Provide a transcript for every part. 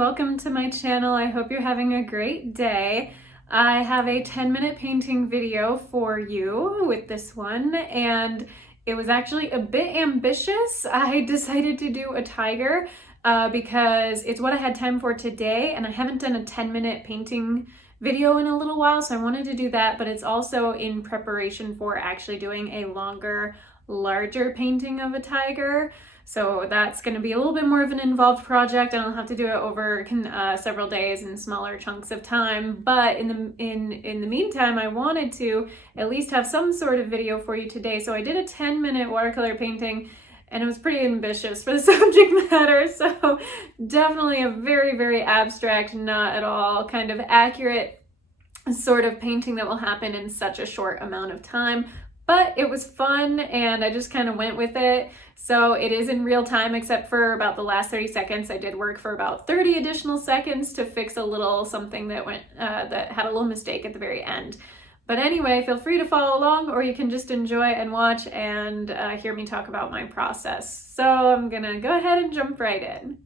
welcome to my channel. I hope you're having a great day. I have a 10-minute painting video for you with this one, and it was actually a bit ambitious. I decided to do a tiger because it's what I had time for today, and I haven't done a 10-minute painting video in a little while, so I wanted to do that, but it's also in preparation for actually doing a longer, larger painting of a tiger. So that's going to be a little bit more of an involved project, and I'll have to do it over several days in smaller chunks of time. But in the meantime, I wanted to at least have some sort of video for you today. So I did a 10-minute watercolor painting, and it was pretty ambitious for the subject matter. So definitely a very, very abstract, not at all kind of accurate sort of painting that will happen in such a short amount of time. But it was fun, and I just kind of went with it. So it is in real time, except for about the last 30 seconds. I did work for about 30 additional seconds to fix a little something that that had a little mistake at the very end. But anyway, feel free to follow along, or you can just enjoy and watch and hear me talk about my process. So I'm gonna go ahead and jump right in.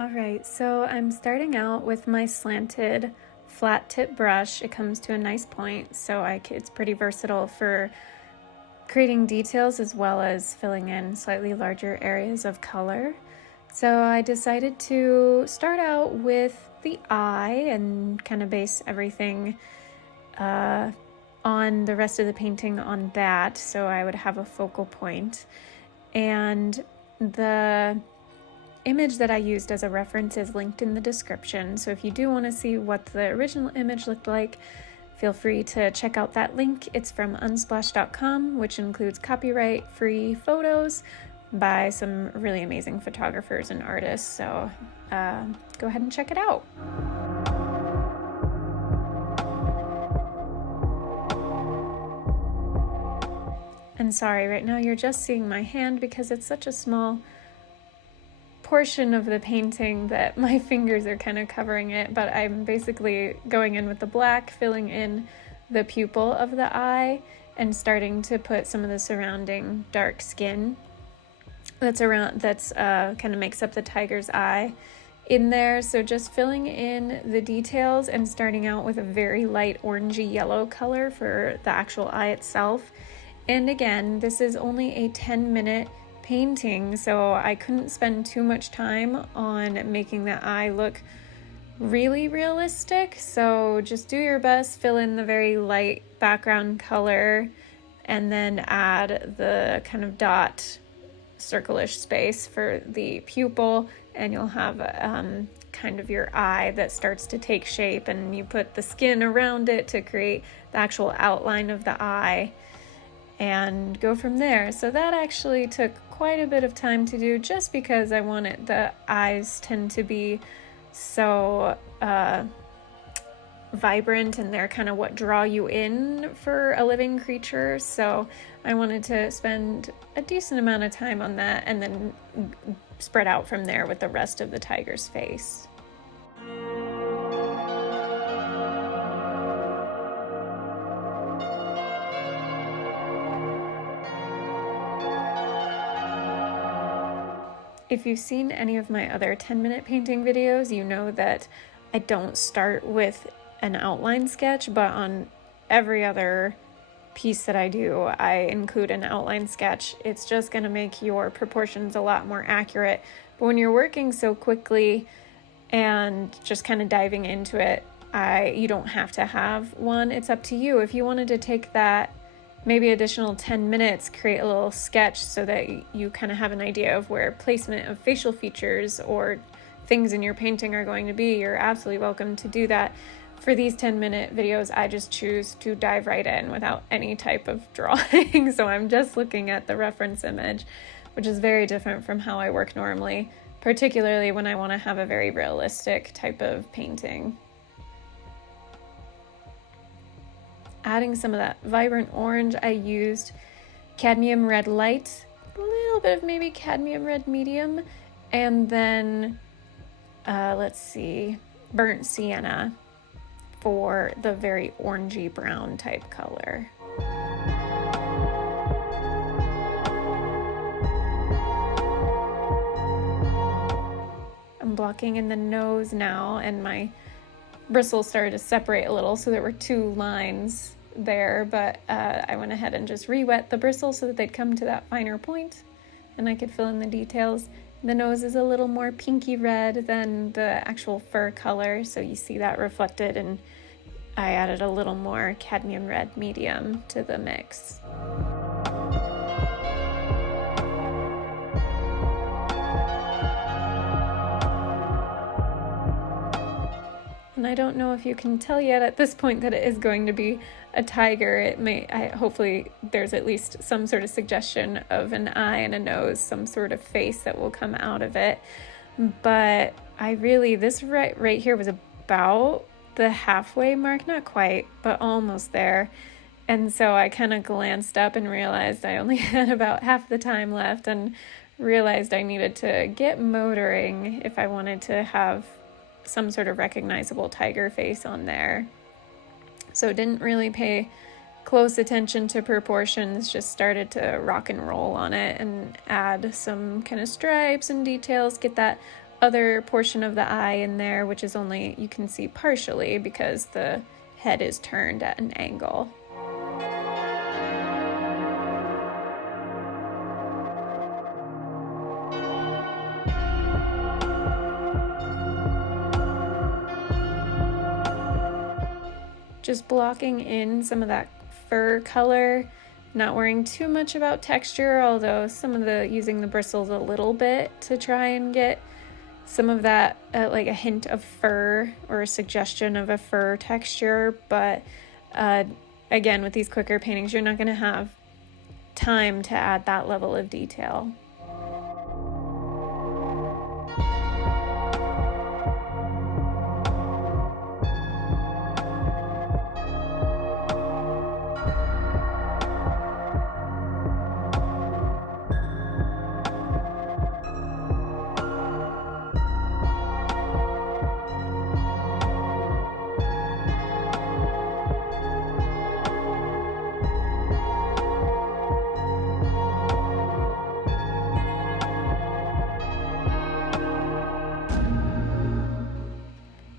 All right, so I'm starting out with my slanted flat tip brush. It comes to a nice point, so it's pretty versatile for creating details as well as filling in slightly larger areas of color. So I decided to start out with the eye and kind of base everything on the rest of the painting on that, so I would have a focal point. And the image that I used as a reference is linked in the description, so if you do want to see what the original image looked like, feel free to check out that link. It's from unsplash.com, which includes copyright-free photos by some really amazing photographers and artists, so go ahead and check it out. And sorry, right now you're just seeing my hand because it's such a small portion of the painting that my fingers are kind of covering it, but I'm basically going in with the black, filling in the pupil of the eye and starting to put some of the surrounding dark skin that's kind of makes up the tiger's eye in there. So just filling in the details and starting out with a very light orangey yellow color for the actual eye itself. And again, this is only a 10-minute painting, so I couldn't spend too much time on making the eye look really realistic, so just do your best, fill in the very light background color, and then add the kind of dot circle-ish space for the pupil, and you'll have kind of your eye that starts to take shape, and you put the skin around it to create the actual outline of the eye and go from there. So that actually took quite a bit of time to do, just because I wanted the eyes tend to be so vibrant, and they're kind of what draw you in for a living creature. So I wanted to spend a decent amount of time on that and then spread out from there with the rest of the tiger's face. If you've seen any of my other 10-minute painting videos, you know that I don't start with an outline sketch, but on every other piece that I do, I include an outline sketch. It's just going to make your proportions a lot more accurate. But when you're working so quickly and just kind of diving into it, you don't have to have one. It's up to you. If you wanted to take that maybe additional 10 minutes, create a little sketch so that you kind of have an idea of where placement of facial features or things in your painting are going to be, you're absolutely welcome to do that. For these 10-minute videos, I just choose to dive right in without any type of drawing. So I'm just looking at the reference image, which is very different from how I work normally, particularly when I want to have a very realistic type of painting. Adding some of that vibrant orange, I used cadmium red light, a little bit of maybe cadmium red medium, and then burnt sienna for the very orangey brown type color. blocking in the nose now, and my bristles started to separate a little, so there were two lines there, but I went ahead and just re-wet the bristles so that they'd come to that finer point and I could fill in the details. The nose is a little more pinky red than the actual fur color, so you see that reflected, and I added a little more cadmium red medium to the mix. And I don't know if you can tell yet at this point that it is going to be a tiger. Hopefully there's at least some sort of suggestion of an eye and a nose, some sort of face that will come out of it. But this right here was about the halfway mark, not quite, but almost there. And so I kind of glanced up and realized I only had about half the time left, and realized I needed to get motoring if I wanted to have some sort of recognizable tiger face on there. So didn't really pay close attention to proportions, just started to rock and roll on it and add some kind of stripes and details, get that other portion of the eye in there, which is only, you can see partially because the head is turned at an angle. Just blocking in some of that fur color, not worrying too much about texture, although using the bristles a little bit to try and get some of that, like a hint of fur or a suggestion of a fur texture. But again, with these quicker paintings, you're not going to have time to add that level of detail.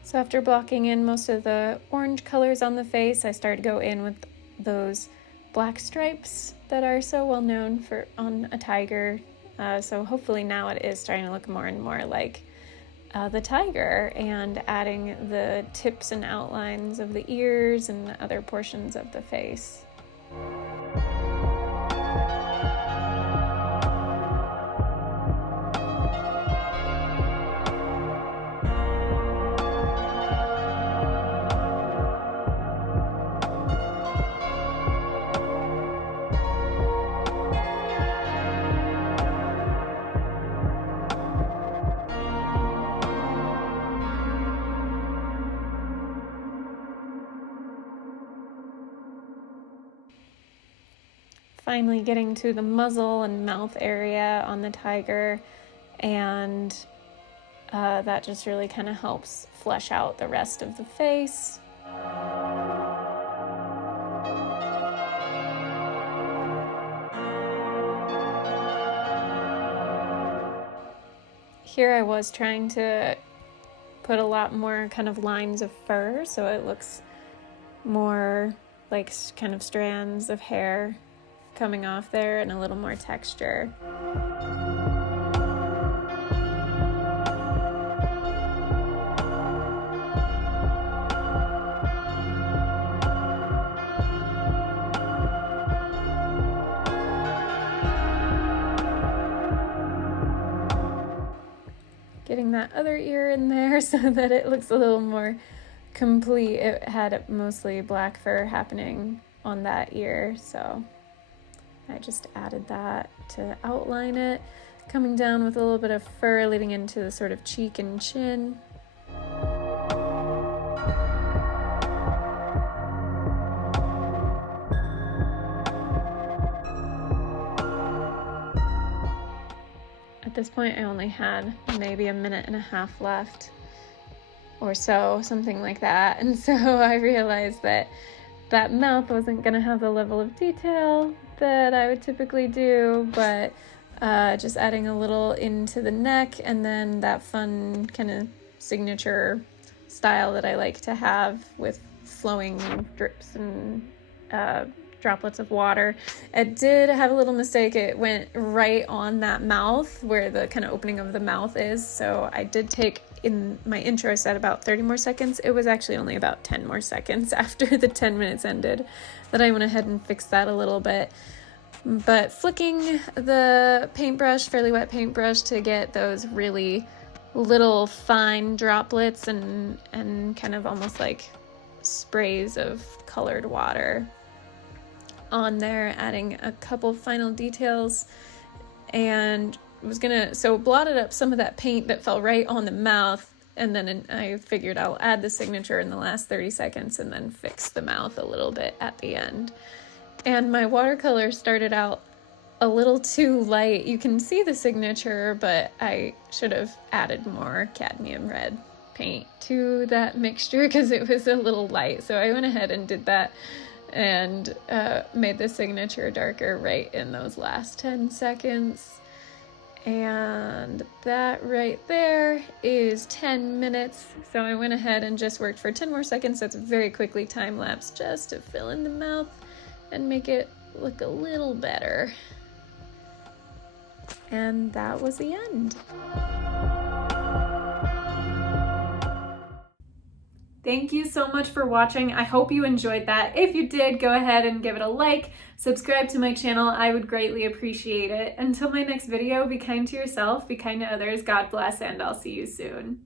So after blocking in most of the orange colors on the face, I started to go in with those black stripes that are so well known on a tiger. So hopefully now it is starting to look more and more like the tiger, and adding the tips and outlines of the ears and other portions of the face. Finally getting to the muzzle and mouth area on the tiger, and that just really kind of helps flesh out the rest of the face. Here I was trying to put a lot more kind of lines of fur, so it looks more like kind of strands of hair coming off there and a little more texture. Getting that other ear in there so that it looks a little more complete. It had mostly black fur happening on that ear, so I just added that to outline it, coming down with a little bit of fur leading into the sort of cheek and chin. At this point, I only had maybe a minute and a half left or so, something like that. And so I realized that that mouth wasn't going to have the level of detail that I would typically do, but just adding a little into the neck, and then that fun kind of signature style that I like to have with flowing drips and droplets of water. It did have a little mistake. It went right on that mouth where the kind of opening of the mouth is. So I did take, in my intro I said about 30 more seconds. It was actually only about 10 more seconds after the 10 minutes ended that I went ahead and fixed that a little bit. But flicking the paintbrush, fairly wet paintbrush, to get those really little fine droplets and kind of almost like sprays of colored water on there, adding a couple final details, and blotted up some of that paint that fell right on the mouth, and then I figured I'll add the signature in the last 30 seconds and then fix the mouth a little bit at the end. And my watercolor started out a little too light. You can see the signature, but I should have added more cadmium red paint to that mixture because it was a little light. So I went ahead and did that and made the signature darker right in those last 10 seconds. And that right there is 10 minutes. So I went ahead and just worked for 10 more seconds. That's very quickly time-lapse just to fill in the mouth and make it look a little better. And that was the end. Thank you so much for watching. I hope you enjoyed that. If you did, go ahead and give it a like, subscribe to my channel. I would greatly appreciate it. Until my next video, be kind to yourself, be kind to others. God bless, and I'll see you soon.